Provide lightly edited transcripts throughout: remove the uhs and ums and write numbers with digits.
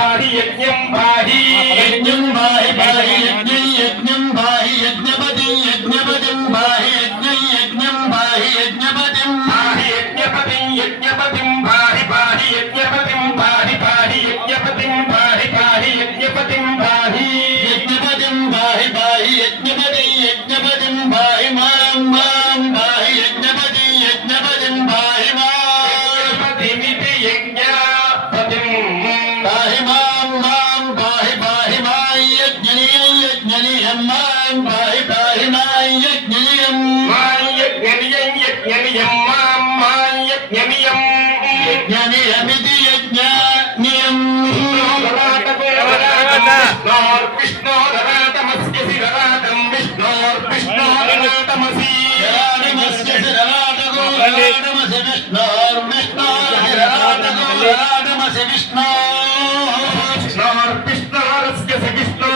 పాహి యజ్ఞం పాహి యజ్ఞం పాహి పాహి యజ్ఞం పాహి యజ్ఞపతిం యజ్ఞపతిం పాహి యజ్ఞం పాహి యజ్ఞపతిం పాహి యజ్ఞపతిం యజ్ఞపతిం పాహి పాహి యజ్ఞపతిం పాహి పాహి యజ్ఞపతిం పాహి పాహి యజ్ఞపతిం పాహి యజ్ఞపతిం పాహి పాహి యజ్ఞపతిం పాహి మాం మాం పాహి యజ్ఞపతిం పాహి మాం యజ్ఞపతిమితి యజ్ఞపతిం పాహి మాం మాం పాహి పాహి మాం యజ్ఞనియం మాం పాహి పాహి మాం యజ్ఞనియం మాయజ్ఞనియం యజ్ఞనియం మాం యజ్ఞనియం యజ్ఞనియమితి యజ్ఞనియం విష్ణోరరాటమస్య శిరరాటం విష్ణోర్విష్ణోరరాటమసి రాటమస్య శిరరాటగో రాటమసి విష్ణోర్విష్ణోరరాటమసి విష్ణో విష్ణోర్విష్ణోరస్య విష్ణో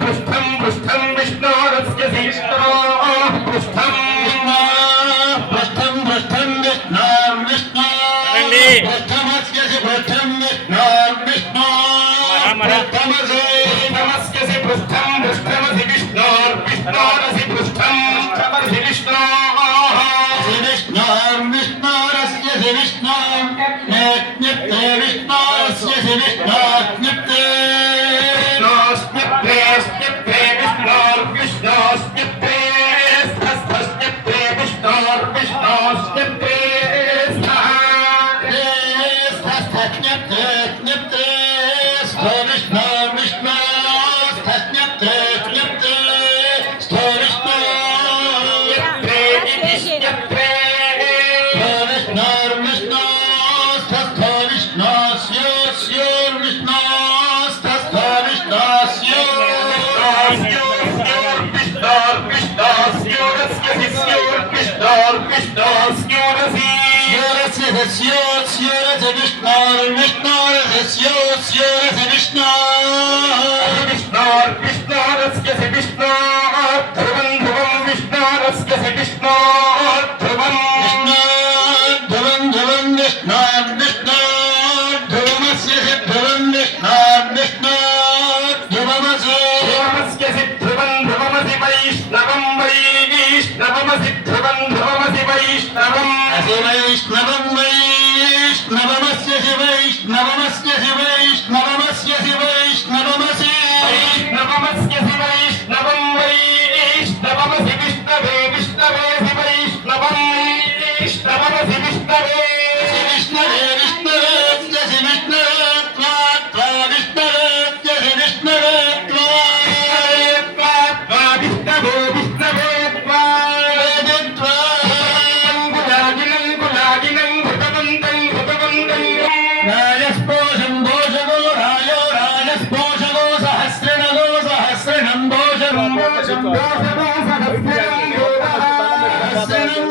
పృష్ఠం పృష్ఠం విష్ణోరస్య విష్ణో పృష్ఠం పృష్ఠం పృష్ఠం విష్ణోర్విష్ణో పృష్ఠమస్య పృష్ఠం విష్ణోర్విష్ణో పృష్ఠమసి నమస్కసి పృష్ఠం పృష్ఠమసి విష్ణోర్విష్ణోరసి పృష్ఠం పృష్ఠమసి విష్ణో విష్ణోర్విష్ణోరస్య విష్ణో జ్ఞప్తే విష్ణోరస్య విష్ణో జ్ఞప్తే విష్ణోస్మిత్రే స్మిత్రే విష్ణోర్విష్ణోస్మిత్రే స్థస్థస్మిత్రే విష్ణోర్విష్ణోస్మిత్రే స్థః జ్ఞప్తే జ్ఞప్తే స్థో విష్ణో విష్ణో జ్ఞప్తే జ్ఞప్తే స్థో విష్ణో స్మిత్రే విష్ణోర్విష్ణో స్థో విష్ణో స్యోర్విష్ణో స్థో విష్ణో స్యో స్యోరస్య విష్ణోర్విష్ణోరస్య విష్ణో ధ్రువం ధ్రువం విష్ణో విష్ణో ధ్రువమస్య ధ్రువం విష్ణో విష్ణో ధ్రువమసి అసి వైష్ణవం వైష్ణవమస్య వైష్ణవమస్య వైష్ణవమస్య వైష్ణవమసి విష్ణవే విష్ణవేత్య విష్ణవే త్వా విష్ణవేత్య విష్ణవే త్వా రాజస్పోషం భోషగో రాజో రాజస్పోషగో సహస్రణగో సహస్రణం భోషగం సహస్రణం